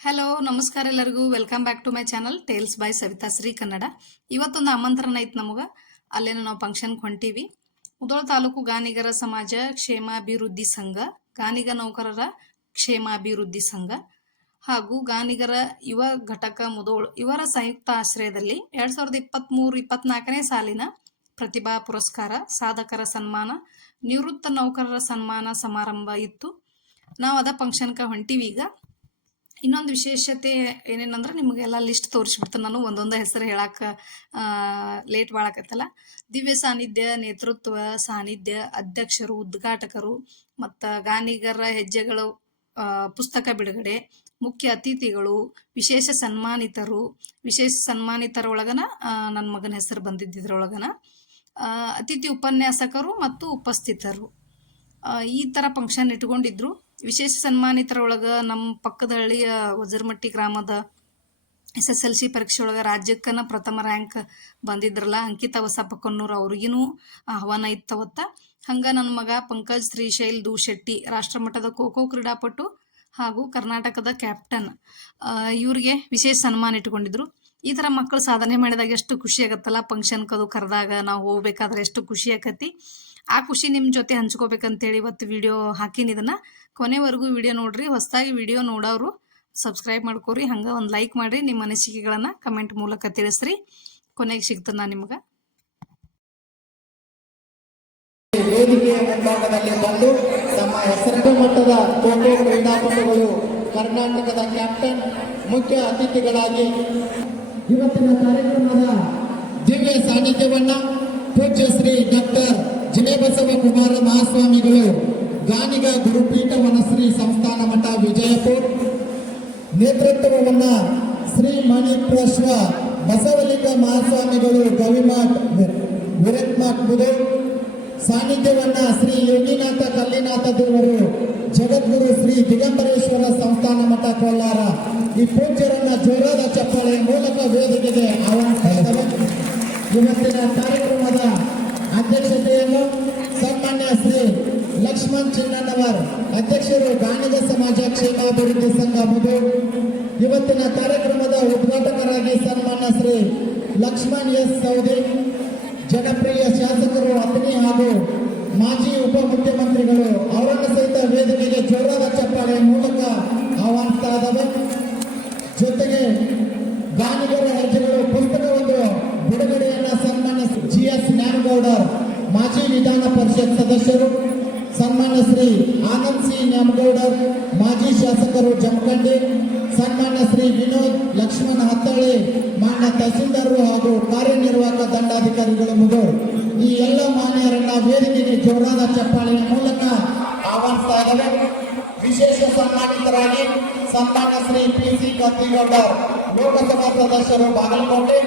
Hello ನಮಸ್ಕಾರ ಎಲ್ಲರಿಗೂ. Welcome back to my channel tales by Savitha Shri Kannada ಇವತ್ತೊಂದು ಆಮಂತ್ರಣ ಐತೆ ನಮಗೆ. ಅಲ್ಲೇನೋ ನಾವು ಫಂಕ್ಷನ್ ಹೊಂಟೀವಿ. ಮುದೋಳ ತಾಲೂಕು ಗಾನಿಗರ ಸಮಾಜ, ಕ್ಷೇಮಾಭಿವೃದ್ಧಿ ಸಂಘ, ಗಾನಿಗ ನೌಕರರ ಕ್ಷೇಮಾಭಿವೃದ್ಧಿ ಸಂಘ ಹಾಗೂ ಗಾನಿಗರ ಯುವ ಘಟಕ ಮುದೋಳ್ ಇವರ ಸಂಯುಕ್ತ ಆಶ್ರಯದಲ್ಲಿ ಎರಡ್ ಸಾವಿರದ ಇಪ್ಪತ್ತ್ಮೂರು ಇಪ್ಪತ್ನಾಲ್ಕನೇ ಸಾಲಿನ ಪ್ರತಿಭಾ ಪುರಸ್ಕಾರ, ಸಾಧಕರ ಸನ್ಮಾನ, ನಿವೃತ್ತ ನೌಕರರ ಸನ್ಮಾನ ಸಮಾರಂಭ ಇತ್ತು. ನಾವು ಅದ ಫಂಕ್ಷನ್ಗೆ ಹೊಂಟೀವಿ ಈಗ. ಇನ್ನೊಂದು ವಿಶೇಷತೆ ಏನೇನಂದ್ರೆ ನಿಮಗೆಲ್ಲ ಲಿಸ್ಟ್ ತೋರಿಸ್ಬಿಡ್ತೇನೆ ನಾನು. ಒಂದೊಂದು ಹೆಸರು ಹೇಳಕ್ಕೆ ಲೇಟ್ ಮಾಡಕತ್ತಲ್ಲ ದಿವ್ಯ ಸಾನ್ನಿಧ್ಯ ನೇತೃತ್ವ ಸಾನ್ನಿಧ್ಯ ಅಧ್ಯಕ್ಷರು, ಉದ್ಘಾಟಕರು, ಮತ್ತು ಗಾನಿಗರ ಹೆಜ್ಜೆಗಳು ಪುಸ್ತಕ ಬಿಡುಗಡೆ, ಮುಖ್ಯ ಅತಿಥಿಗಳು, ವಿಶೇಷ ಸನ್ಮಾನಿತರು, ವಿಶೇಷ ಸನ್ಮಾನಿತರೊಳಗನ ನನ್ನ ಮಗನ ಹೆಸರು ಬಂದಿದ್ದಿದ್ರೊಳಗನ ಅತಿಥಿ ಉಪನ್ಯಾಸಕರು ಮತ್ತು ಉಪಸ್ಥಿತರು. ಈ ಥರ ಫಂಕ್ಷನ್ ಇಟ್ಕೊಂಡಿದ್ರು. ವಿಶೇಷ ಸನ್ಮಾನಿತರೊಳಗೆ ನಮ್ಮ ಪಕ್ಕದ ಹಳ್ಳಿಯ ವಜರ್ಮಟ್ಟಿ ಗ್ರಾಮದ ಎಸ್ ಎಸ್ ಎಲ್ ಸಿ ಪರೀಕ್ಷೆ ರಾಜ್ಯಕ್ಕನ ಪ್ರಥಮ ರ್ಯಾಂಕ್ ಬಂದಿದ್ರಲ್ಲ ಅಂಕಿತ ಹೊಸಪಕ್ಕನ್ನೂರು ಅವ್ರಿಗೂ ಆಹ್ವಾನ ಇತ್ತವತ್ತ. ಹಂಗ ನನ್ನ ಮಗ ಪಂಕಜ್, ಶ್ರೀಶೈಲ್, ದೂಶೆಟ್ಟಿ ರಾಷ್ಟ್ರಮಟ್ಟದ ಖೋ ಖೋ ಕ್ರೀಡಾಪಟು ಹಾಗೂ ಕರ್ನಾಟಕದ ಕ್ಯಾಪ್ಟನ್. ಇವರಿಗೆ ವಿಶೇಷ ಸನ್ಮಾನ ಇಟ್ಕೊಂಡಿದ್ರು ಈ ಥರ ಮಕ್ಕಳು ಸಾಧನೆ ಮಾಡಿದಾಗ ಎಷ್ಟು ಖುಷಿ ಆಗತ್ತಲ್ಲ ಫಂಕ್ಷನ್ಕದು ಕರೆದಾಗ ನಾವು ಹೋಗ್ಬೇಕಾದ್ರೆ ಎಷ್ಟು ಖುಷಿ ಆಕತಿ. ಆ ಖುಷಿ ನಿಮ್ಮ ಜೊತೆ ಹಂಚ್ಕೋಬೇಕಂತೇಳಿ ಇವತ್ತು ವಿಡಿಯೋ ಹಾಕಿನಿ ಇದನ್ನ. ಕೊನೆವರೆಗೂ ವಿಡಿಯೋ ನೋಡ್ರಿ, ಹೊಸದಾಗಿ ವಿಡಿಯೋ ನೋಡೋರು ಸಬ್ಸ್ಕ್ರೈಬ್ ಮಾಡ್ಕೋರಿ, ಹಂಗೆ ಒಂದು ಲೈಕ್ ಮಾಡ್ರಿ ನಿಮ್ಮ ಅನಿಸಿಕೆಗಳನ್ನು ಕಮೆಂಟ್ ಮೂಲಕ ತಿಳಿಸ್ರಿ. ಕೊನೆಗೆ ಸಿಗ್ತದೆ ನಾನು ನಿಮ್ಗೆ. ವೇದಿಕೆಯ ಮುಂಭಾಗದಲ್ಲಿ ಬಂದು ತಮ್ಮ ಹೆಸರಿನ ಮಟ್ಟದ ಖೋ ಖೋ ಕ್ರೀಡಾಪಟುಗಳು ಕರ್ನಾಟಕದ ಕ್ಯಾಪ್ಟನ್ ಮುಖ್ಯ ಅತಿಥಿಗಳಾಗಿ ಇವತ್ತಿನ ಕಾರ್ಯಕ್ರಮದ ದಿವ್ಯ ಸಾನ್ನಿಧ್ಯವನ್ನ ಪೂಜ್ಯ ಶ್ರೀ ಡಾಕ್ಟರ್ ಜಿನೇಬಸವ ಕುಮಾರ ಮಹಾಸ್ವಾಮಿಗಳು, ಗಾನಿಗ ಗುರುಪೀಠ ವನಶ್ರೀ ಸಂಸ್ಥಾನ ಮಠ ವಿಜಯಪುರ. ನೇತೃತ್ವವನ್ನ ಶ್ರೀ ಮಣಿಪ್ರಶ್ವ ಬಸವಲಿಂಗ ಮಹಾಸ್ವಾಮಿಗಳು ಗವಿಮಾಟ್ ವಿರತ್ಮಾಟ್ ಮುದು. ಸಾನ್ನಿಧ್ಯವನ್ನ ಶ್ರೀ ಯೋಗಿನಾಥ ಕಲ್ಲಿನಾಥ ದೇವರು ಜಗದ್ಗುರು ಶ್ರೀ ದಿಗಂಬರೇಶ್ವರ ಸಂಸ್ಥಾನ ಮಠ ಕೋಲಾರ. ಈ ಪೂಜ್ಯರನ್ನ ಜೋರಾದ ಚಪ್ಪಾಳೆಯ ಮೂಲಕ ವೇದಿಕೆಗೆ ಆಹ್ವಾನಿಸಿದ್ದಾರೆ ಇವತ್ತಿನ ಕಾರ್ಯಕ್ರಮದ ಅಧ್ಯಕ್ಷತೆಯನ್ನು ಸನ್ಮಾನ್ಯ ಶ್ರೀ ಲಕ್ಷ್ಮಣ್ ಚಿನ್ನಣ್ಣವರ್ ಅಧ್ಯಕ್ಷರು ಗಾಣಿಗ ಸಮಾಜ ಕ್ಷೇಮಾಭಿವೃದ್ಧಿ ಸಂಘ ಮುದು ಇವತ್ತಿನ ಕಾರ್ಯಕ್ರಮದ ಉದ್ಘಾಟಕರಾಗಿ ಸನ್ಮಾನ್ಯ ಶ್ರೀ ಲಕ್ಷ್ಮಣ್ ಎಸ್ ಸೌದಿ. ಜನಪ್ರಿಯ ಶಾಸಕರು ಅತನಿ ಹಾಗೂ ತಹಸೀಲ್ದಾರರು ಹಾಗೂ ಕಾರ್ಯನಿರ್ವಾಹಕ ದಂಡಾಧಿಕಾರಿಗಳು ಮುಂದೆ ಈ ಎಲ್ಲ ಮಾನ್ಯರನ್ನ ವೇದಿಕೆಗೆ ಜೋರಾದ ಚಪ್ಪಾಳೆಯ ಮೂಲಕ ಆಹ್ವಾನಿಸ್ತಾ ಇದ್ದಾರೆ ವಿಶೇಷ ಸನ್ಮಾನಿತರಾಗಿ ಸನ್ಮಾನ ಶ್ರೀ ಪಿ ಸಿ ಕತ್ತಿಗೌಡ ಲೋಕಸಭಾ ಸದಸ್ಯರು ಬಾಗಲಕೋಟೆ,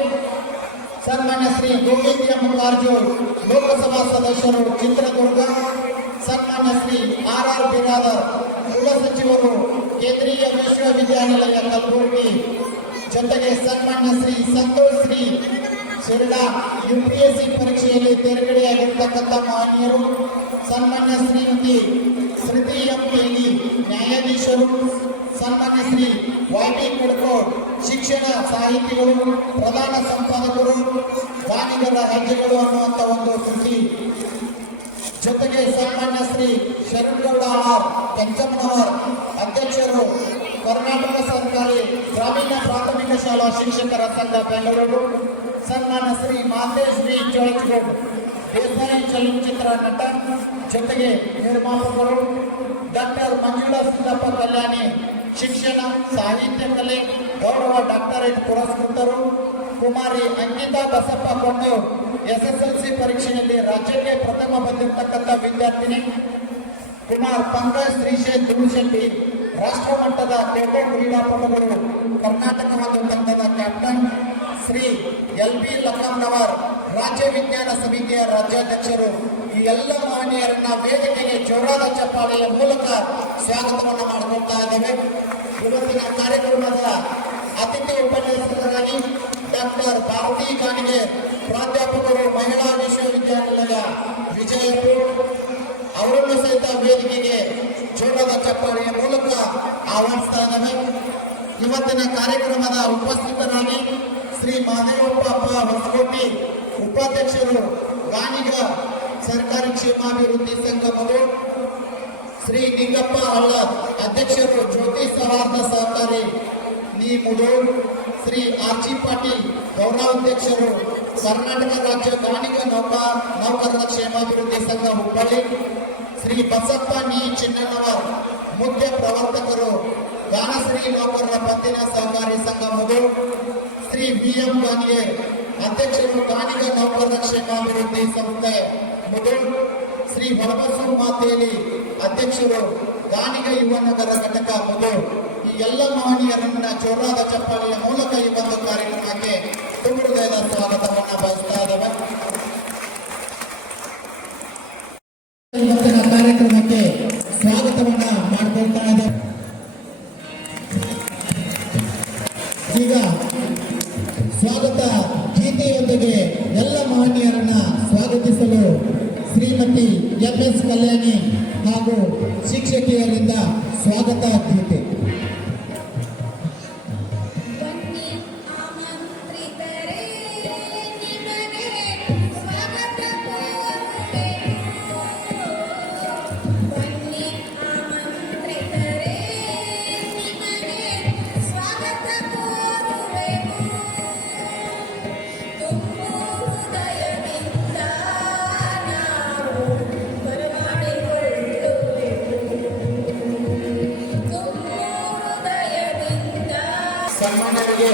ಸನ್ಮಾನ್ಯ ಶ್ರೀ ಗೋವಿಂದ ಮುಖಾರ್ಜು ಲೋಕಸಭಾ ಸದಸ್ಯರು ಚಿತ್ರದುರ್ಗ, ಸನ್ಮಾನ್ಯ ಶ್ರೀ ಆರ್ ಆರ್ ಬಿರಾದರ್, ಗೃಹ ಸಚಿವರು, ಕೇಂದ್ರೀಯ ವಿಶ್ವವಿದ್ಯಾನಿಲಯ ಕಲಬುರಗಿ ಜೊತೆಗೆ ಸನ್ಮಾನ್ಯ ಶ್ರೀ ಸಂತೋಷ್ ಶ್ರೀ ಸುಳ್ಳ ಯು ಪಿ ಎಸ್ ಸಿ ಪರೀಕ್ಷೆಯಲ್ಲಿ ತೇರ್ಗಡೆಯಾಗಿರ್ತಕ್ಕಂಥ ಮಹನೀಯರು ಸನ್ಮಾನ್ಯ ಶ್ರೀಮತಿ ಸ್ಮೃತಿ ಎಂ ಕೇಳಿ ನ್ಯಾಯಾಧೀಶರು, ಸನ್ಮಾನ್ಯ ಶ್ರೀ ವಾಟಿ ಕಡ್ಕೋಡ್ ಶಿಕ್ಷಣ ಸಾಹಿತಿಗಳು, ಪ್ರಧಾನ ಸಂಪಾದಕರು ವಾಣಿಗರ ಹೆಜ್ಜೆಗಳು ಅನ್ನುವಂಥ ಒಂದು ಕೃತಿ. ಜೊತೆಗೆ ಸನ್ಮಾನ್ಯ ಶ್ರೀ ಶರಣ್ಗೌಡ ಕೆಂಚಮ್ಮನವರ್ ಅಧ್ಯಕ್ಷರು, ಕರ್ನಾಟಕ ಸರ್ಕಾರಿ ಗ್ರಾಮೀಣ ಪ್ರಾಥಮಿಕ ಶಾಲಾ ಶಿಕ್ಷಕರ ಸಂಘ ಬೆಂಗಳೂರು. ಸನ್ಮಾನ ಶ್ರೀ ಮಾತೇಶ್ ಶ್ರೀ ಚೋಳಚ್ಗೌಡ್ ದೇಸಾಯಿ ಚಲನಚಿತ್ರ ನಟ ಜೊತೆಗೆ ನಿರ್ಮಾಪಕರು ಡಾಕ್ಟರ್ ಮಂಜುಳಾ ಸಿದ್ದಪ್ಪ ಕಲ್ಯಾಣಿ, ಶಿಕ್ಷಣ, ಸಾಹಿತ್ಯ ಕಲೆ, ಗೌರವ ಡಾಕ್ಟರೇಟ್ ಪುರಸ್ಕೃತರು, ಕುಮಾರಿ ಅಂಕಿತಾ ಬಸಪ್ಪ ಕೊಂಡು ಎಸ್ಎಸ್ಎಲ್ಸಿ ಪರೀಕ್ಷೆಯಲ್ಲಿ ರಾಜ್ಯಕ್ಕೆ ಪ್ರಥಮ ಬಂದಿರತಕ್ಕಂಥ ವಿದ್ಯಾರ್ಥಿನಿ ಕುಮಾರ್ ಪಂಕಜ್ ಶ್ರೀಶೈಲ್ ಧೂಶೆಟ್ಟಿ ರಾಷ್ಟ್ರ ಮಟ್ಟದ ಖೋಖೋ ಕ್ರೀಡಾಪಟುಗಳು ಕರ್ನಾಟಕ ಮತ್ತು ತಂಡದ captain Shri L B Lakkannavar ರಾಜ್ಯ ವಿಜ್ಞಾನ ಸಮಿತಿಯ ರಾಜ್ಯಾಧ್ಯಕ್ಷರು, ಈ ಎಲ್ಲ ಮಹನೀಯರನ್ನ ವೇದಿಕೆಗೆ ಜೋರಾದ ಚಪ್ಪಾಳೆಯ ಮೂಲಕ ಸ್ವಾಗತವನ್ನು ಮಾಡಿಕೊಳ್ತಾ ಇದ್ದೇವೆ. ಇವತ್ತಿನ ಕಾರ್ಯಕ್ರಮದ ಅತಿಥಿ ಉಪನ್ಯಾಸಕರಾಗಿ ಡಾಕ್ಟರ್ ಭಾರತಿ ಖಾನಿಗೆ ಪ್ರಾಧ್ಯಾಪಕರು ಮಹಿಳಾ ವಿಶ್ವವಿದ್ಯಾನಿಲಯ ವಿಜಯಪುರ ಅವರನ್ನು ಸಹಿತ ವೇದಿಕೆಗೆ ಜೋರಾದ ಚಪ್ಪಾಳೆಯ ಮೂಲಕ ಆವರಿಸ್ತಾ ಇದ್ದಾವೆ ಇವತ್ತಿನ ಕಾರ್ಯಕ್ರಮದ ಉಪಸ್ಥಿತರಾಗಿ ಶ್ರೀ ಮಾದೇವಪ್ಪ ಹೊಸಕೋಟಿ ಉಪಾಧ್ಯಕ್ಷರು ಗಾಣಿಗ ಸರ್ಕಾರಿ ಕ್ಷೇಮಾಭಿವೃದ್ಧಿ ಸಂಘಗಳು ಶ್ರೀ ನಿಂಗಪ್ಪ ಹಳ್ಳ ಅಧ್ಯಕ್ಷರು ಜ್ಯೋತಿ ಸೌಹಾರ್ದ ಸಹಕಾರಿ ನೀ ಶ್ರೀ ಆರ್ಜಿ ಪಾಟೀಲ್ ಗೌರವಾಧ್ಯಕ್ಷರು ಕರ್ನಾಟಕ ರಾಜ್ಯ ಗಾಣಿಗ ನೌಕ ನೌಕರರ ಕ್ಷೇಮಾಭಿವೃದ್ಧಿ ಸಂಘ ಹುಬ್ಬಳ್ಳಿ. ಶ್ರೀ ಬಸಪ್ಪ ನೀ. ಚಿನ್ನಣ್ಣವರ್ ಮುಖ್ಯ ಪ್ರವರ್ತಕರು. ಜ್ಞಾನಶ್ರೀ ನೌಕರರ ಪತ್ತಿನ ಸಹಕಾರಿ ಸಂಘ ಮಗು. ಶ್ರೀ ಬಿ ಎಂ ಅಧ್ಯಕ್ಷರು ಗಾಣಿಗ ನೌಕರರ ಕ್ಷೇಮಾಭಿವೃದ್ಧಿ ಸಂಸ್ಥೆ ಮುದು ಶ್ರೀ ಹೊಳಬಸು ಮಾತೇಲಿ ಅಧ್ಯಕ್ಷರು ಗಾಣಿಗ ಯುವ ನಗರ ಘಟಕ ಮಧು ಈ ಎಲ್ಲ ಮಹನೀಯರನ್ನ ಜೋರಾದ ಚಪ್ಪಾಳೆಯ ಮೂಲಕ ಈ ಒಂದು ಕಾರ್ಯಕ್ರಮಕ್ಕೆ ತುಂಬ ಹೃದಯದ ಸ್ವಾಗತವನ್ನು ಬಯಸ್ತಾ ಇದ್ದೇವೆ. ಇವತ್ತಿನ ಸ್ವಾಗತ ಗೀತೆಯೊಂದಿಗೆ ಎಲ್ಲ ಮಹನೀಯರನ್ನ ಸ್ವಾಗತಿಸಲು ಶ್ರೀಮತಿ ಎಂ ಎಸ್ ಕಲ್ಯಾಣಿ ಹಾಗೂ ಶಿಕ್ಷಕಿಯರಿಂದ ಸ್ವಾಗತ ಗೀತೆ. ಸನ್ಮಾನರಿಗೆ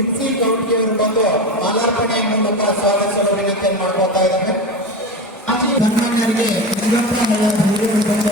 ಇನ್ಸಿ ಕೌಂಟಿಯವರು ಬಂದು ಮಾಲಾರ್ಪಣೆ ಮೂಲಕ ಸ್ವಾಗತಿಸಲು ವಿನಂತಿಯನ್ನು ಮಾಡ್ಕೊತಾ ಇದ್ದಾರೆ ಸನ್ಮಾನ್ಯರಿಗೆ ನಿಂಗಪ್ಪ ಬಂದು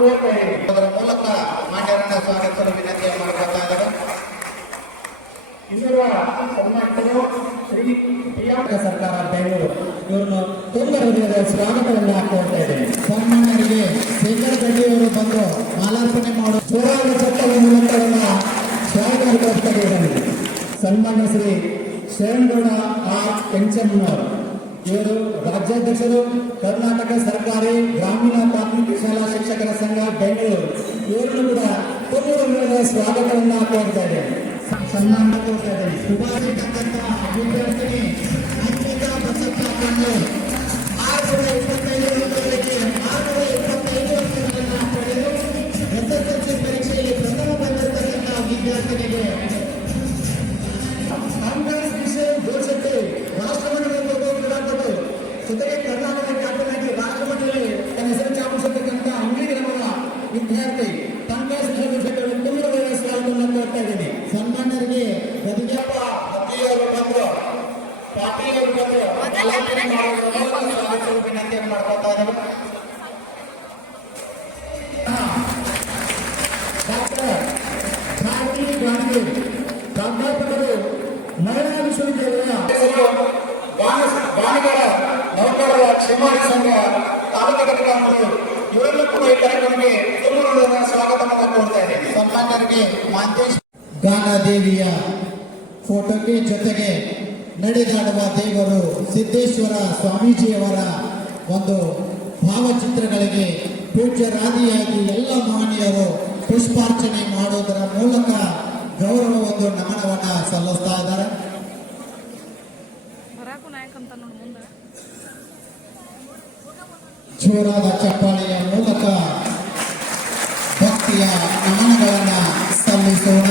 ಅದರ ಮೂಲಕ ಮಾನ್ಯರನ್ನ ಸ್ವಾಗತಿಸಲು ವಿನಂತಿ ಇದ್ದಾರೆ. ಇನ್ನೋರ್ವ ಸನ್ಮಾನಿತರು ಶ್ರೀ ಪ್ರಿಯಾಂಕ ಸರ್ಕಾರ ಬೆಂಗಳೂರು. ಇವ್ರನ್ನು ತುಂಬ ಹೃದಯದ ಸ್ವಾಗತವನ್ನು ಹಾಕೊಳ್ತಾ ಇದ್ದೇನೆ ಸನ್ಮಾನ್ಯರಿಗೆ ಶೇಖರ್ ಗಡ್ಡಿಯವರು ಬಂದು ಮಾಲಾರ್ಪಣೆ ಮಾಡೋ. ಹೋರಾಟ ಚಟ್ಟದ ಮೂಲಕವನ್ನ ಸ್ವಾಗತ ಸನ್ಮಾನ್ಯ ಶ್ರೀ ಶರಣಗೌಡ ಆ ಪೆಂಚಮ್ಮನವರು ಇವರು ರಾಜ್ಯಾಧ್ಯಕ್ಷರು ಕರ್ನಾಟಕ ಸರ್ಕಾರಿ ಗ್ರಾಮೀಣ ಪ್ರಾಥಮಿಕ ಶಾಲಾ ಶಿಕ್ಷಕರ ಸಂಘ ಬೆಂಗಳೂರು. ಇವರನ್ನು ಕೂಡ ತುಂಬ ಹೃದಯದ ಸ್ವಾಗತವನ್ನು ಕೋರ್ತಾ ಇದೆ ಸನ್ಮಾನ ಕೋರ್ತಾ ಇದ್ದೇನೆ. ಸುಭಾಷಿತ ಅಭ್ಯರ್ಥಿ ಗಾನದೇವಿಯ ಫೋಟೋಕ್ಕೆ ಜೊತೆಗೆ ನಡೆದಾಡುವ ದೇವರು ಸಿದ್ದೇಶ್ವರ ಸ್ವಾಮೀಜಿಯವರ ಒಂದು ಭಾವಚಿತ್ರಗಳಿಗೆ ಪೂಜ್ಯರಾದಿಯಾಗಿ ಎಲ್ಲ ಮಹನೀಯರು ಪುಷ್ಪಾರ್ಚನೆ ಮಾಡುವುದರ ಮೂಲಕ ಗೌರವ ಒಂದು ನಮನವನ್ನು ಸಲ್ಲಿಸ್ತಾ ಇದ್ದಾರೆ ಹೊರಾಕು ನಾಯಕ ಅಂತ ನೋಡಿ ಮುಂದೆ ಜೋರಾದ ಚಪ್ಪಾಳೆಯ ಮೂಲಕ ಭಕ್ತಿಯ ನಮನಗಳನ್ನು ಸಲ್ಲಿಸೋಣ.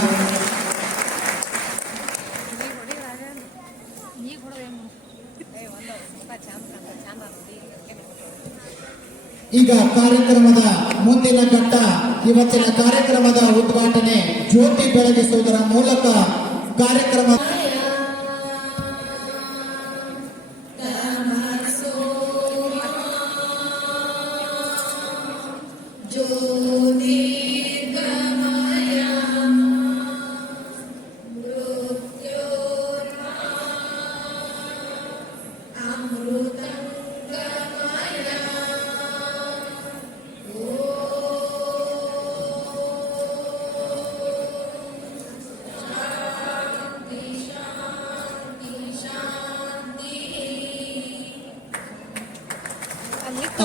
ಈಗ ಕಾರ್ಯಕ್ರಮದ ಮುಂದಿನ ಘಟ್ಟ, ಇವತ್ತಿನ ಕಾರ್ಯಕ್ರಮದ ಉದ್ಘಾಟನೆ ಜ್ಯೋತಿ ಬೆಳಗಿಸುವುದರ ಮೂಲಕ ಕಾರ್ಯಕ್ರಮ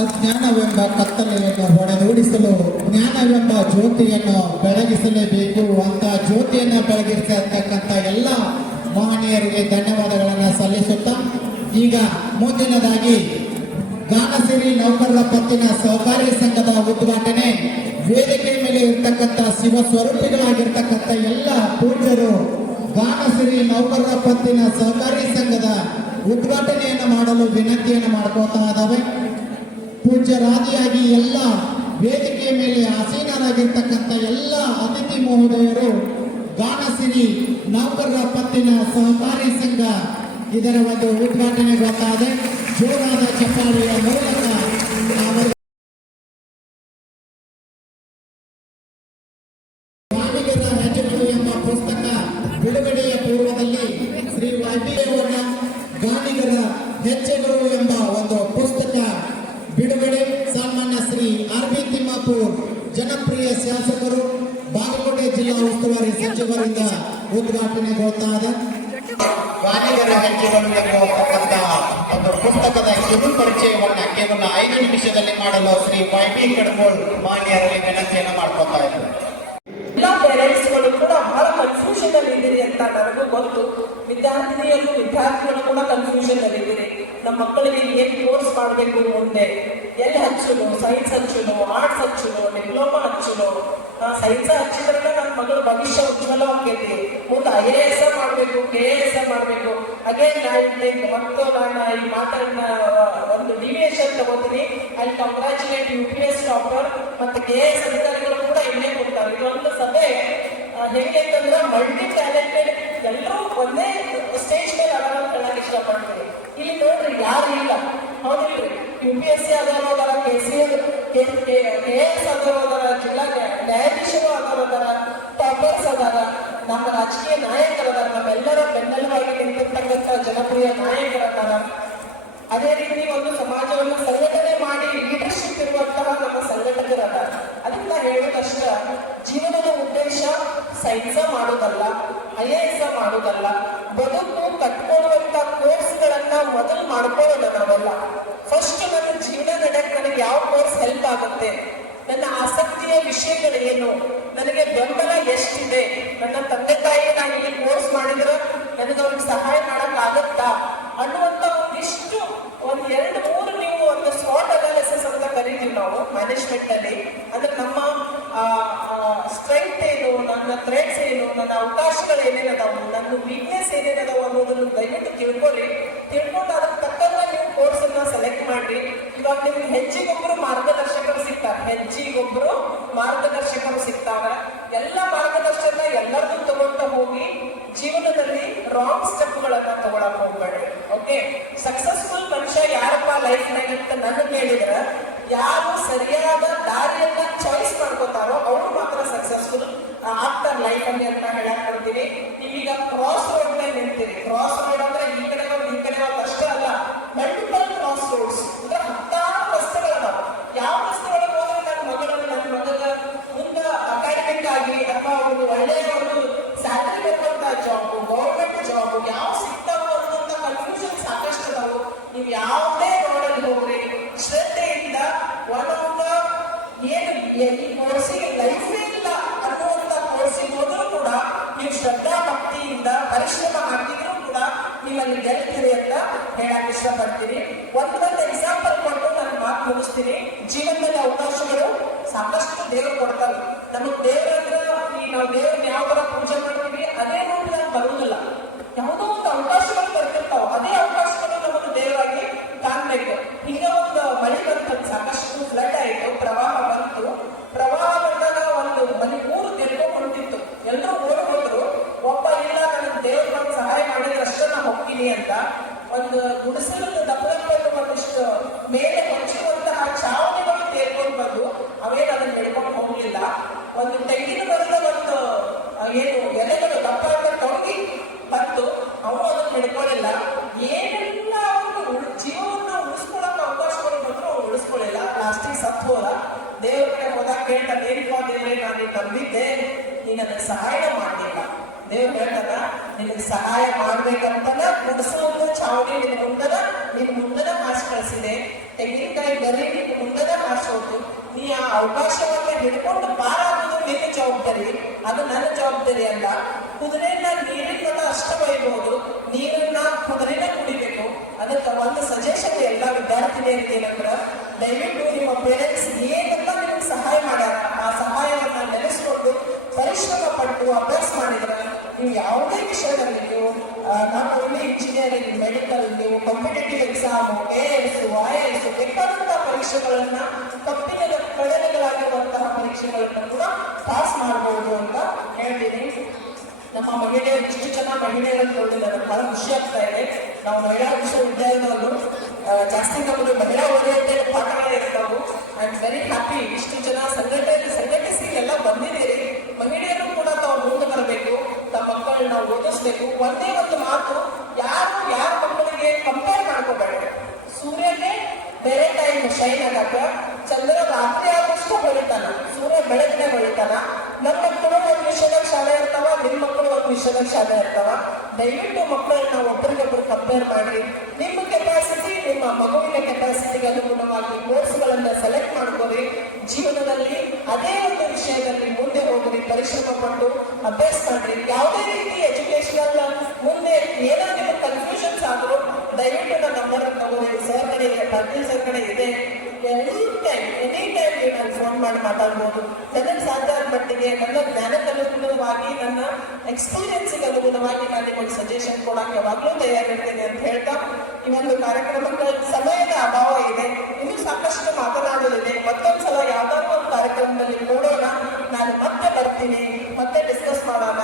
ಅಜ್ಞಾನವೆಂಬ ಕತ್ತಲೆಯನ್ನು ಹೊಡೆದೋಡಿಸಲು, ಜ್ಞಾನವೆಂಬ ಜ್ಯೋತಿಯನ್ನು ಬೆಳಗಿಸಲೇಬೇಕು. ಅಂತ ಜ್ಯೋತಿಯನ್ನು ಬೆಳಗಿಸತಕ್ಕಂಥ ಎಲ್ಲ ಮಹನೀಯರಿಗೆ ಧನ್ಯವಾದಗಳನ್ನು ಸಲ್ಲಿಸುತ್ತಾ, ಈಗ ಮುಂದಿನದಾಗಿ ಗಾನಸಿರಿ ನೌಕರರ ಪತ್ತಿನ ಸಹಕಾರಿ ಸಂಘದ ಉದ್ಘಾಟನೆ. ವೇದಿಕೆ ಮೇಲೆ ಇರ್ತಕ್ಕಂಥ ಶಿವ ಸ್ವರೂಪಿಗಳಾಗಿರ್ತಕ್ಕಂಥ ಎಲ್ಲ ಪೂಜ್ಯರು ಗಾನಸಿರಿ ನೌಕರರ ಪತ್ತಿನ ಸಹಕಾರಿ ಸಂಘದ ಉದ್ಘಾಟನೆಯನ್ನು ಮಾಡಲು ವಿನಂತಿಯನ್ನು ಮಾಡ್ಕೋತಾ ಇದ್ದಾವೆ ಪೂಜ್ಯರಾದಿಯಾಗಿ ಎಲ್ಲ ವೇದಿಕೆಯ ಮೇಲೆ ಆಸೀನರಾಗಿರ್ತಕ್ಕಂಥ ಎಲ್ಲ ಅತಿಥಿ ಮಹೋದಯರು, ಗಾನಸಿರಿ ನೌಕರರ ಪತ್ತಿನ ಸಹಕಾರಿ ಸಂಘ ಇದರ ಒಂದು ಉದ್ಘಾಟನೆಗೊತ್ತಾದೆ ಜೋರಾದ ಚಪ್ಪಾಳೆಯ ಮೂಲಕ ಗಾಣಿಗರ ಹೆಜ್ಜೆಗಳು ಎಂಬತಕ್ಕಂಥ ಒಂದು ಪುಸ್ತಕದ ಕಿರು ಪರಿಚಯವನ್ನ ಕೇವಲ ಐದು ನಿಮಿಷದಲ್ಲಿ ಮಾಡಲು ಶ್ರೀ ವೈ ಬಿ ಕಡಮೋಳ್ ಮಾನ್ಯರಲ್ಲಿ ವಿನಂತಿಯನ್ನು ಮಾಡ್ಕೊತಾ ಇದ್ದಾರೆ ಎಲ್ಲ ಪೇರೆಂಟ್ಸ್ಗಳು ಕೂಡ ಬಹಳ ಕನ್ಫ್ಯೂಷನ್ ಇದ್ದೀರಿ ಅಂತ ನನಗೂ ಗೊತ್ತು. ವಿದ್ಯಾರ್ಥಿನಿಯರು ವಿದ್ಯಾರ್ಥಿಗಳು ಕೂಡ ಕನ್ಫ್ಯೂಷನ್ ಅಲ್ಲಿ ನಮ್ಮ ಮಕ್ಕಳಿಗೆ ಏನು ಕೋರ್ಸ್ ಮಾಡಬೇಕು ಮುಂದೆ? ಎಲ್ಲಿ ಹಚ್ಚುನು ಸೈನ್ಸ್ ಹಚ್ಚುನು ಆರ್ಟ್ಸ್ ಹಚ್ಚುನು ಡಿಪ್ಲೊಮಾ ಹಚ್ಚುನು ಸೈನ್ಸ್ ಹಚ್ಚಿದ್ರೆ ನನ್ನ ಮಗಳ ಭವಿಷ್ಯ ಉಜ್ವಲ ಆಕೈತಿ ಮುಂದೆ ಐ ಎ ಎಸ್ ಮಾಡಬೇಕು ಕೆ ಎ ಎಸ್ ಮಾಡಬೇಕು. ಅಗೇನ್ ಮತ್ತು ನಾನು ಈ ಮಾತನ್ನ, ಒಂದು ಡಿವಿಯೇಷನ್ ತಗೋತೀನಿ. I congratulate you P S doctor ಮತ್ತೆ ಕೆ ಎಸ್ ಅಧಿಕಾರಿಗಳು ಕೂಡ ಇಲ್ಲೇ ಕೊಡ್ತಾರೆ. ಇದೊಂದು ಸಭೆ. ಹೆಂಗೆ ಅಂತಂದ್ರೆ ಮಲ್ಟಿ ಟ್ಯಾಲೆಂಟೆಡ್ ಎಲ್ಲರೂ ಒಂದೇ ಸ್ಟೇಜ್ ಮೇಲೆ ಅವರನ್ನು ಅಂತ ಹೇಳಕ್ ಇಷ್ಟಪಡ್ತೀನಿ ಇಲ್ಲಿ ನೋಡ್ರಿ, ಯಾರು ಇಲ್ಲ? ಹೌದಿಲ್ರಿ? ಯು ಪಿ ಎಸ್ ಸಿ ಆದವರು ಅದಾರ ಕೆ ಸಿ ಕೆ ಎಸ್ ಆದವರು ಅದಾರ ಜಿಲ್ಲಾ ನ್ಯಾಯ- ನ್ಯಾಯಾಧೀಶರು ಆದವರು ಅದಾರ ಟಾಪರ್ಸ್ ಅದಾರ ನಮ್ಮ ರಾಜಕೀಯ ನಾಯಕರದಾರ ನಮ್ಮೆಲ್ಲರ ಬೆನ್ನೆಲುವಾಗಿ ನಿಂತಿರ್ತಕ್ಕಂಥ ಜನಪ್ರಿಯ ನಾಯಕರದಾರ ಅದೇ ರೀತಿ ಒಂದು ಸಮಾಜವನ್ನು ಸಂಘಟನೆ ಮಾಡಿ ಲೀಡರ್ಶಿಪ್ ಇರುವಂತಹ ನಮ್ಮ ಸಂಘಟಕರದ ಅದನ್ನ ಹೇಳೋದಷ್ಟ, ಜೀವನದ ಉದ್ದೇಶ ಸೈನ್ಸ ಮಾಡೋದಲ್ಲ ಐ ಎ ಮಾಡೋದಲ್ಲ? ಬದುಕು ಕಟ್ಕೊಳ್ಳುವಂತ ಕೋರ್ಸ್ಗಳನ್ನ ಮೊದಲು ಮಾಡ್ಕೊಳ್ಳೋಣ ನಾವೆಲ್ಲ. ಫಸ್ಟ್ ನನ್ನ ಜೀವನ ನಡೆಯಕ್ಕೆ ನನಗೆ ಯಾವ ಕೋರ್ಸ್ ಹೆಲ್ಪ್ ಆಗುತ್ತೆ? ನನ್ನ ಆಸಕ್ತಿಯ ವಿಷಯಗಳು ಏನು ನನಗೆ ಬೆಂಬಲ ಎಷ್ಟಿದೆ? ನನ್ನ ತಂದೆ ತಾಯಿ ನಾನು ಇಲ್ಲಿ ಕೋರ್ಸ್ ಮಾಡಿದ್ರೆ ನನಗೆ ಅವ್ರಿಗೆ ಸಹಾಯ ಮಾಡಕ್ ಆಗುತ್ತಾ? ಅನ್ನುವಂತ ಒಂದಿಷ್ಟು, ಒಂದ್ ಎರಡು, ಮೂರು ನೀವು ಒಂದು ಸ್ಪಾಟ್ ಅನಾಲಿಸಿಸ್ ಅಂತ ಕರಿತೀವಿ ನಾವು ಮ್ಯಾನೇಜ್ಮೆಂಟ್ ಅಲ್ಲಿ. ನನ್ನ ಥ್ರೆಡ್ಸ್ ಏನು, ನನ್ನ ಅವಕಾಶಗಳು ಏನೇನದಾವು ನನ್ನ ವೀಕ್ನೆಸ್ ಏನೇನದಾವು ಅನ್ನೋದನ್ನು ದಯವಿಟ್ಟು ತಿಳ್ಕೊಳ್ಳಿ. ತಿಳ್ಕೊಂಡು ಅದಕ್ಕೆ ತಕ್ಕಂತೆ ನೀವು ಕೋರ್ಸ್ ಅನ್ನ ಸೆಲೆಕ್ಟ್ ಮಾಡ್ರಿ. ಇವಾಗ ನಿಮ್ಗೆ ಹೆಚ್ಚಿಗೊಬ್ರು ಮಾರ್ಗದರ್ಶಕರು ಸಿಗ್ತಾರೆ. ಹೆಚ್ಚಿಗೊಬ್ರು ಮಾರ್ಗದರ್ಶಕರು ಸಿಗ್ತಾರ. ಎಲ್ಲ ಮಾರ್ಗದರ್ಶನ ಎಲ್ಲರನ್ನೂ ತಗೊಂತ ಹೋಗಿ ಜೀವನದಲ್ಲಿ ರಾಂಗ್ ಸ್ಟೆಪ್ಗಳನ್ನ ತಗೊಳಕ್ ಹೋಗ್ಬೇಡ್ರಿ ಓಕೆ ಸಕ್ಸಸ್ಫುಲ್ ಮನುಷ್ಯ ಯಾರಪ್ಪ ಲೈಫ್ ಅಂತ ನನ್ನ ಕೇಳಿದ್ರ, ಯಾರು ಸರಿಯಾದ ದಾರಿಯನ್ನ ಚಾಯ್ಸ್ ಮಾಡ್ಕೋತಾರೋ ಅವ್ರು ಮಾತ್ರ ಸಕ್ಸಸ್ಫುಲ್ ಅಲ್ಲಿ ಅಂತ ಹೇಳಕ್ ಕೊಡ್ತೀನಿ ನೀವೀಗ ಕ್ರಾಸ್ ಭಕ್ತಿಯಿಂದ ಪರಿಶ್ರಮ ಹಾಕಿದ್ರು ಕೂಡ ನಿಮ್ಮಲ್ಲಿ ಗೆಲ್ತೀರಿ ಅಂತ ಹೇಳಕ್ ಇಷ್ಟಪಡ್ತೀನಿ. ಒಂದು ಒಂದು ಎಕ್ಸಾಂಪಲ್ ಕೊಟ್ಟು ನಾನು ಮಾತು ಮುಗಿಸ್ತೀನಿ. ಜೀವನದಲ್ಲಿ ಅವಕಾಶಗಳು ಸಾಕಷ್ಟು ದೇವರು ಕೊಡ್ತಾರೆ ನಮಗೆ ದೇವರ ಒಂದು ತೆಂಗಿನ ಮರದ ಒಂದು ಏನು ಎಲೆಗಳು ದಪ್ಪ ತೊಂಗಿ ಬಂತು, ಅವನು ಅದನ್ನು ಹಿಡ್ಕೊಳ್ಳಿಲ್ಲ ಏನೆಲ್ಲ ಅವನು ಜೀವವನ್ನು ಉಳಿಸ್ಕೊಳ್ಳೋಕೆ ಅವಕಾಶ ಬಂದ್ರು ಅವ್ರು ಉಳಿಸ್ಕೊಳ್ಳಿಲ್ಲ ಪ್ಲಾಸ್ಟಿಕ್ ಸತ್ತು ದೇವರ ಕಡೆ ಹೋದಾಗ ಕೇಳ್ತ ಏನಪ್ಪ ದೇವ್ರೆ, ನಾನು ತಂದಿದ್ದೆ. ನಂಬಿದ್ದೆ ನೀ ನನಗೆ ಸಹಾಯ ಮಾಡಲಿಲ್ಲ. ದೇವ್ರು ಹೇಳ್ತಾನ, ನಿನಗೆ ಸಹಾಯ ಮಾಡ್ಬೇಕಂತನ ಮುಗಿಸೋದು ಚಾವಣಿ ನಿನ್ ಮುಂದನ ನಿನ್ ಮುಂದನ ಮಾಸ್ ಕಳಿಸಿದೆ. ತೆಂಗಿನಕಾಯಿ ಬರೀ ನಿನ್ ಮುಂದನ ಹೋಯ್ತು ನೀ ಆ ಅವಕಾಶವನ್ನ ಹಿಡ್ಕೊಂಡು ನಿನ್ನ ಜವಾಬ್ದಾರಿ, ಅದು ನನ್ನ ಜವಾಬ್ದಾರಿ ಅಲ್ಲ. ಕುದುರೆನ ನೀರಿನ ಅಷ್ಟ ಬಯಬಹುದು ನೀರನ್ನ ಕುದುರೆನ ಕುಡಿಬೇಕು. ಅದಕ್ಕೆ ಒಂದು ಸಜೆಷನ್ ಎಲ್ಲ ವಿದ್ಯಾರ್ಥಿನಿಯರಿಗೆ ಏನಂದ್ರ, ದಯವಿಟ್ಟು ನಿಮ್ಮ ಪೇರೆಂಟ್ಸ್ ಏನಂತ ನಿಮ್ಗೆ ಸಹಾಯ ಮಾಡ್ಯಾರ, ಆ ಸಹಾಯವನ್ನ ನೆನೆಸ್ಕೊಂಡು ಪರಿಶ್ರಮ ಪಟ್ಟು ಅಭ್ಯಾಸ ಮಾಡಿದ್ರ, ನೀವು ಯಾವುದೇ ವಿಷಯದಲ್ಲಿ ನೀವು ಓನ್ಲಿ ಇಂಜಿನಿಯರಿಂಗ್ ಮೆಡಿಕಲ್ ನೀವು competitive exam A S Y S ಬೇಕಾದಂತಹ ಪರೀಕ್ಷೆಗಳನ್ನ ನಮ್ಮ ಮಹಿಳೆಯರು ಇಷ್ಟು ಜನ ಮಹಿಳೆಯರನ್ನು ನೋಡಿಲ್ಲ ನನಗೆ ಬಹಳ ಖುಷಿ ಆಗ್ತಾ ಇದೆ. ನಾವು ಮಹಿಳಾ ವಿಶ್ವವಿದ್ಯಾಲಯದಲ್ಲೂ ಆ, ಜಾಸ್ತಿ ನಮ್ಮದು ಮಹಿಳಾ ಓರಿಯೆಂಟೆಡ್ ಪಾಠಗಳೇ ಇರ್ತಾವು ಐ ಆಮ್ ವೆರಿ ಹ್ಯಾಪಿ ಇಷ್ಟು ಜನ ಸಂಘಟನೆ ಸಂಘಟಿಸಿ ಎಲ್ಲ ಬಂದಿದ್ದೀರಿ. ಮಹಿಳೆಯರು ಕೂಡ ತಾವು ಮುಂದೆ ಬರಬೇಕು. ತಮ್ಮ ಮಕ್ಕಳನ್ನ ಓದಿಸ್ಬೇಕು. ಒಂದೇ ಒಂದು ಮಾತು ಯಾರು ಯಾರ ಮಕ್ಕಳಿಗೆ ಕಂಪೇರ್ ಮಾಡ್ಕೋಬೇಡ. ಸೂರ್ಯನೇ ಬೇರೆ ಟೈಮ್ ಶೈನ್ ಆಗಕ್ಕೆ ಚಂದ್ರ ರಾತ್ರಿ ಆದಷ್ಟು ಬೆಳಿತಾನ ಸೂರ್ಯ ಬೆಳಕಿನ ಬೆಳಿತಾನ ನಮ್ಮ ಮಕ್ಕಳು ಒಂದು ವಿಷಯದಾಗ ಶಾಲೆ ಇರ್ತಾವ ನಿಮ್ಮ ಶಾಲೆ ಇರ್ತಾವ ದಯವಿಟ್ಟು ಮಕ್ಕಳನ್ನ ಒಬ್ಬರಿಗೊಬ್ರು ಕಂಪೇರ್ ಮಾಡಿ, ನಿಮ್ಮ ಕೆಪಾಸಿಟಿ ನಿಮ್ಮ ಮಗುವಿನ ಕೆಪಾಸಿಟಿಗೆ ಅನುಗುಣವಾಗಿ ಕೋರ್ಸ್ಗಳನ್ನ ಸೆಲೆಕ್ಟ್ ಮಾಡ್ಕೊಳ್ಳಿ. ಜೀವನದಲ್ಲಿ ಅದೇ ಒಂದು ವಿಷಯದಲ್ಲಿ ಮುಂದೆ ಹೋಗ್ರಿ ಪರಿಶ್ರಮ ಪಟ್ಟು ಅಭ್ಯಾಸ ಮಾಡ್ರಿ ಯಾವುದೇ ರೀತಿ ಎಜುಕೇಶನಲ್ ಮುಂದೆ ಏನಾದ್ರೂ ಕನ್ಫ್ಯೂಷನ್ಸ್ ಆದರೂ ದಯವಿಟ್ಟು ನನ್ನ ನಂಬರ್ ತಗೋರಿ ಸರ್ ಕಡೆ ಕಡೆ ಇದೆ. ಎನಿ ಟೈಮ್ ಎನಿ ಟೈಮ್ ನಾನು ಫೋನ್ ಮಾಡಿ ಮಾತಾಡ್ಬೋದು. ನನಗೆ ಸಾಧ್ಯ ಆದ ನನ್ನ ಜ್ಞಾನಕ್ಕೆ ಅನುಗುಣವಾಗಿ ನನ್ನ ಎಕ್ಸ್ಪೀರಿಯನ್ಸ್ಗೆ ಅನುಗುಣವಾಗಿ ನಾನು ನಿಮಗೆ ಸಜೆಷನ್ ಕೊಡೋಕೆ ಯಾವಾಗಲೂ ತಯಾರಿರ್ತೇನೆ ಅಂತ ಹೇಳ್ತಾ, ಈ ಒಂದು ಕಾರ್ಯಕ್ರಮಕ್ಕೆ ಸಮಯದ ಅಭಾವ ಇದೆ. ಇನ್ನೂ ಸಾಕಷ್ಟು ಮಾತನಾಡೋದಿದೆ ಮತ್ತೊಂದ್ಸಲ ಯಾವ್ದಾದ್ರು ಒಂದು ಕಾರ್ಯಕ್ರಮದಲ್ಲಿ ನೋಡೋಣ. ನಾನು ಮತ್ತೆ ಬರ್ತೀನಿ, ಮತ್ತೆ ಡಿಸ್ಕಸ್ ಮಾಡೋಣ.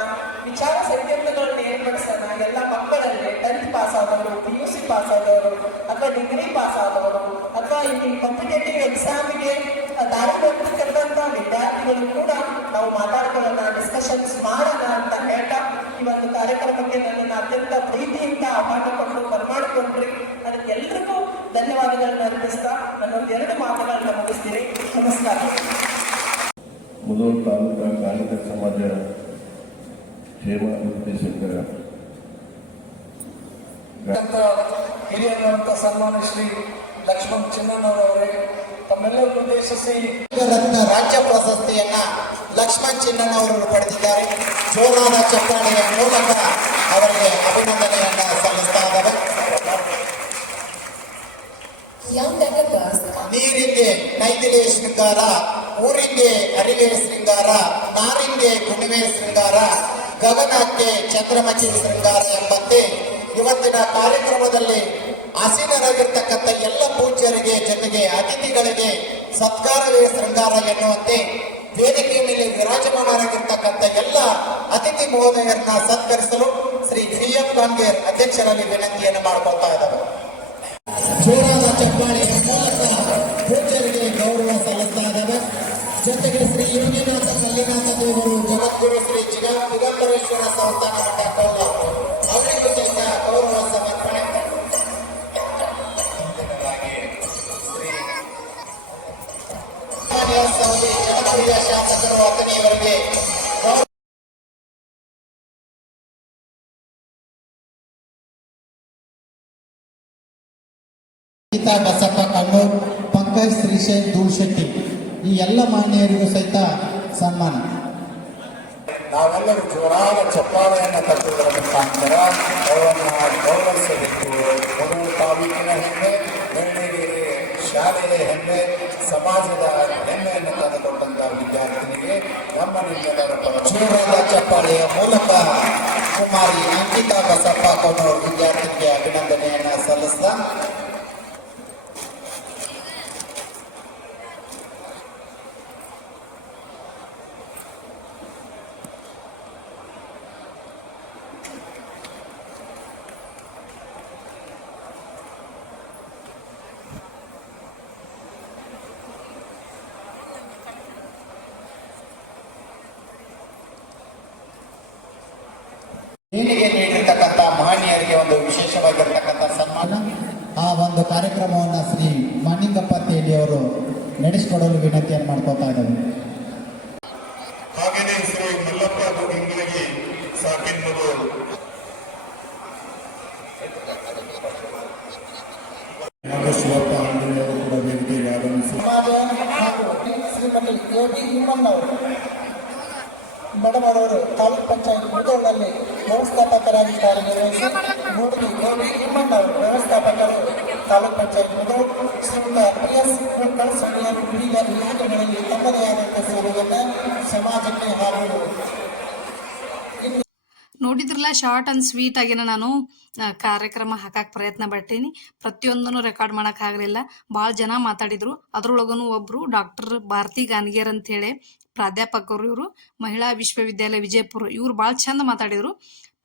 ವಿಚಾರ ಸಂಕೀರ್ಣಗಳನ್ನ ಏರ್ಪಡಿಸೋಣ. ಎಲ್ಲ ಮಕ್ಕಳಲ್ಲಿ ಟೆಂತ್ ಪಾಸ್ ಆದವರು ಪಿ ಯು ಸಿ ಪಾಸ್ ಆದವರು, ಅಥವಾ ಡಿಗ್ರಿ ಪಾಸ್ ಆದವರು ಕಾಂಪಿಟೇಟಿವ್ ಎಕ್ಸಾಮ್ಗೆ ದಾರಿ ಹೋಗ್ತಕ್ಕಂಥ ವಿದ್ಯಾರ್ಥಿಗಳು ಕೂಡ ನಾವು ಮಾತಾಡ್ಕೊಳ್ಳೋಣ ಡಿಸ್ಕಷನ್ಸ್ ಮಾಡೋಣ ಅಂತ ಹೇಳ್ತಾ ಈ ಒಂದು ಕಾರ್ಯಕ್ರಮಕ್ಕೆ ನನ್ನನ್ನು ಅತ್ಯಂತ ಪ್ರೀತಿಯಿಂದ ಆಹ್ವಾನ ಕೊಟ್ಟು ಬರ್ಮಾಡಿಕೊಂಡ್ರಿ. ಅದಕ್ಕೆ ಎಲ್ರಿಗೂ ಧನ್ಯವಾದಗಳನ್ನ ಅರ್ಪಿಸ್ತಾ ನನ್ನೊಂದು ಎರಡು ಮಾತುಗಳನ್ನ ಮುಗಿಸ್ತೀನಿ. ನಮಸ್ಕಾರ. ಮುದೂರು ತಾಲೂಕಾ ಕಾರ್ಮಿಕ ಸಮಾಜ ಕ್ಷೇಮ ಅಭಿವೃದ್ಧಿ ಸಂಘ ಹಿರಿಯರಂತ ಸನ್ಮಾನ ಶ್ರೀ ಲಕ್ಷ್ಮಣ್ ಚಿನ್ನಣ್ಣವರವರೇ ತಮ್ಮೆಲ್ಲರನ್ನು ಉದ್ದೇಶಿಸಿ ರತ್ನ ರಾಜ್ಯ ಪ್ರಶಸ್ತಿಯನ್ನ ಲಕ್ಷ್ಮಣ್ ಚಿನ್ನಣ್ಣವರು ಪಡೆದಿದ್ದಾರೆ. ಜೋರಾದ ಚಪ್ಪಾಳೆಯ ಮೂಲಕ ಅವರಿಗೆ ಅಭಿನಂದನೆಯನ್ನ ಸಲ್ಲಿಸ್ತಾ ಇದ್ದಾರೆ ನೀರಿಗೆ ನೈದಿಲೆ ಶೃಂಗಾರ ಊರಿಗೆ ಅರಿವೆ ಶೃಂಗಾರ ನಾರಿಗೆ ಕುಣಿವೆ ಶೃಂಗಾರ, ಗಗನಕ್ಕೆ ಚಂದ್ರಮಚಿ ಶೃಂಗಾರ ಎಂಬಂತೆ ಇವತ್ತಿನ ಕಾರ್ಯಕ್ರಮದಲ್ಲಿ ಆಸೀನರಾಗಿರ್ತಕ್ಕಂಥ ಎಲ್ಲ ಪೂಜ್ಯರಿಗೆ, ಜೊತೆಗೆ ಅತಿಥಿಗಳಿಗೆ ಸತ್ಕಾರವೇ ಶೃಂಗಾರ ಎನ್ನುವಂತೆ ವೇದಿಕೆ ಮೇಲೆ ವಿರಾಜಮಾನರಾಗಿರ್ತಕ್ಕಂಥ ಎಲ್ಲ ಅತಿಥಿ ಮಹೋದಯರನ್ನ ಸತ್ಕರಿಸಲು ಶ್ರೀ ಜಿ ಎಫ್ ಕಾಂಗೇರ್ ಅಧ್ಯಕ್ಷರಲ್ಲಿ ವಿನಂತಿಯನ್ನು ಮಾಡ್ಕೊಳ್ತಾ ಇದ್ದಾರೆ. ಗೀತಾ ಬಸಪ್ಪ ಕಣ್ಣೂರ್, ಪಂಕಜ್ ಶ್ರೀಶೈಲ್ ಧೂಳ್ಶೆಟ್ಟಿ. ಈ ಎಲ್ಲ ಮಾನ್ಯರಿಗೂ ಸಹಿತ ಸನ್ಮಾನ. ನಾವೆಲ್ಲರೂ ಜೋರಾದ ಚಪ್ಪಾಳೆಯನ್ನು ತಟ್ಟುವುದರ ಮುಖಾಂತರ ಅವರನ್ನು ಗೌರವಿಸಬೇಕು. ಮೊದಲು ತಾಲೂಕಿನ ಹೆಮ್ಮೆ ಬೆಳ್ಳಿಗೆರೆ ಶಾಲೆಯ ಹೆಮ್ಮೆ, ಸಮಾಜದ ಹೆಮ್ಮೆಯನ್ನು ತಂದುಕೊಟ್ಟಂತಹ ವಿದ್ಯಾರ್ಥಿನಿಗೆ ನಮ್ಮ ನಿಮ್ಮೆಲ್ಲರ ಜೋರಾದ ಚಪ್ಪಾಳೆಯ ಮೂಲಕ ಕುಮಾರಿ ಅಂಕಿತಾ ಬಸಪ್ಪ ಕೊನ್ನೂರ್ ವಿದ್ಯಾರ್ಥಿಗೆ ನಿನಗೆ ನೀಡಿರ್ತಕ್ಕಂಥ ಮಹನೀಯರಿಗೆ ಒಂದು ವಿಶೇಷವಾಗಿರ್ತಕ್ಕಂಥ ಸನ್ಮಾನ. ಆ ಒಂದು ಕಾರ್ಯಕ್ರಮವನ್ನು ಶ್ರೀ ಮಾನಿಂಗಪ್ಪ ತೇಲಿ ಅವರು ನಡೆಸಿಕೊಡಲು ವಿನಂತಿಯನ್ನು ಮಾಡ್ಕೋತಾ ಇದ್ದಾರೆ ಹಾಗೆಯೇ ಶ್ರೀ ಮಲ್ಲಪ್ಪ ಗೋವಿಂದರಿಗೆ ಸಾಕಿಂದರು ಶಿವಪ್ಪ ಅಂಗಡಿ ಆಗಮಿಸಿ. ಶ್ರೀಮತಿ ಎ ಬಿ ಮೇಡಮ್ ಅವರು ತಾಲೂಕ್ ಪಂಚಾಯತ್ ಮುದೋಳಲ್ಲಿ ವ್ಯವಸ್ಥಾಪಕರಾಗಿ ಕಾರ್ಯನಿರ್ವಹಿಸಿ ಮೂರ್ತಿ ದೇವಿ ಇಮ್ಮಣ್ಣ ಅವರು ವ್ಯವಸ್ಥಾಪಕರು. ತಾಲೂಕ್ ಪಂಚಾಯತ್ ಮುದೋಳ್ ಶ್ರೀಯುತ ಪಿ ಎಸ್ ಕಳಸಣಿಯರು ವಿವಿಧ ಇಲಾಖೆಗಳಲ್ಲಿ ತಮ್ಮದೇ ಆದಂತಹ ಸೇವೆಯನ್ನು ಸಮಾಜಕ್ಕೆ ಹಾಗೂ ನೋಡಿದ್ರಲ್ಲ ಶಾರ್ಟ್ ಅಂಡ್ ಸ್ವೀಟ್ ಆಗಿನ ನಾನು ಕಾರ್ಯಕ್ರಮ ಹಾಕಕ್ಕೆ ಪ್ರಯತ್ನ ಪಟ್ಟೀನಿ ಪ್ರತಿಯೊಂದನ್ನು ರೆಕಾರ್ಡ್ ಮಾಡೋಕ್ಕಾಗಲಿಲ್ಲ ಭಾಳ ಜನ ಮಾತಾಡಿದ್ರು. ಅದರೊಳಗೂ ಒಬ್ಬರು ಡಾಕ್ಟರ್ ಭಾರತಿ ಗಾನ್ಗೇರ್ ಅಂತೇಳಿ ಪ್ರಾಧ್ಯಾಪಕರು ಇವರು, ಮಹಿಳಾ ವಿಶ್ವವಿದ್ಯಾಲಯ ವಿಜಯಪುರ, ಇವ್ರು ಭಾಳ ಚಂದ ಮಾತಾಡಿದರು.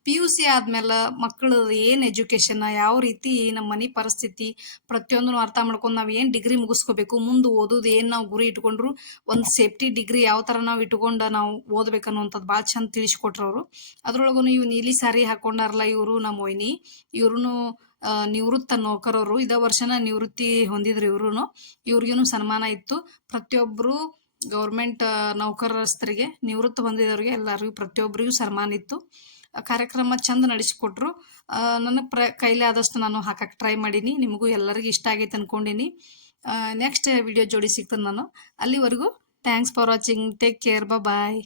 ಪಿ ಯು ಸಿ ಆದ್ಮೇಲೆ ಮಕ್ಕಳು ಏನು ಎಜುಕೇಶನ್ ಯಾವ ರೀತಿ ನಮ್ಮ ಮನೆ ಪರಿಸ್ಥಿತಿ, ಪ್ರತಿಯೊಂದನ್ನು ಅರ್ಥ ಮಾಡ್ಕೊಂಡು ನಾವು ಏನು ಡಿಗ್ರಿ ಮುಗಿಸ್ಕೋಬೇಕು, ಮುಂದೆ ಓದೋದು ಏನು ನಾವು ಗುರಿ ಇಟ್ಕೊಂಡ್ರು, ಒಂದು ಸೇಫ್ಟಿ ಡಿಗ್ರಿ ಯಾವ ಥರ ನಾವು ಇಟ್ಕೊಂಡು ನಾವು ಓದ್ಬೇಕು ಬಹಳ ಭಾಳ ಚಂದ ತಿಳಿಸ್ಕೊಟ್ರು ಅವರು. ಅದ್ರೊಳಗೂ ಇವ್ ನೀಲಿ ಸಾರಿ ಹಾಕೊಂಡಾರಲ್ಲ ಇವರು ನಮ್ಮ ಮೊಯ್ನಿ ಇವ್ರೂ ನಿವೃತ್ತ ನೌಕರರು, ಇದ ವರ್ಷನ ನಿವೃತ್ತಿ ಹೊಂದಿದ್ರು ಇವ್ರು ಇವ್ರಿಗೂ ಸನ್ಮಾನ ಇತ್ತು. ಪ್ರತಿಯೊಬ್ಬರು ಗೌರ್ಮೆಂಟ್ ನೌಕರಸ್ಥರಿಗೆ, ನಿವೃತ್ತ ಹೊಂದಿದವರಿಗೆ ಎಲ್ಲರಿಗೂ ಪ್ರತಿಯೊಬ್ಬರಿಗೂ ಸನ್ಮಾನ ಇತ್ತು. ಕಾರ್ಯಕ್ರಮ ಚಂದ ನಡೆಸಿಕೊಟ್ರು. ನನ್ನ ಪ್ರ, ಕೈಲಿ ಆದಷ್ಟು ನಾನು ಹಾಕಕ್ಕೆ ಟ್ರೈ ಮಾಡೀನಿ. ನಿಮಗೂ ಎಲ್ಲರಿಗೂ ಇಷ್ಟ ಆಗೈತೆ ಅಂದ್ಕೊಂಡೀನಿ ನೆಕ್ಸ್ಟ್ ವಿಡಿಯೋ ಜೋಡಿ ಸಿಗ್ತದೆ ನಾನು. ಅಲ್ಲಿವರೆಗೂ thanks for watching take care bye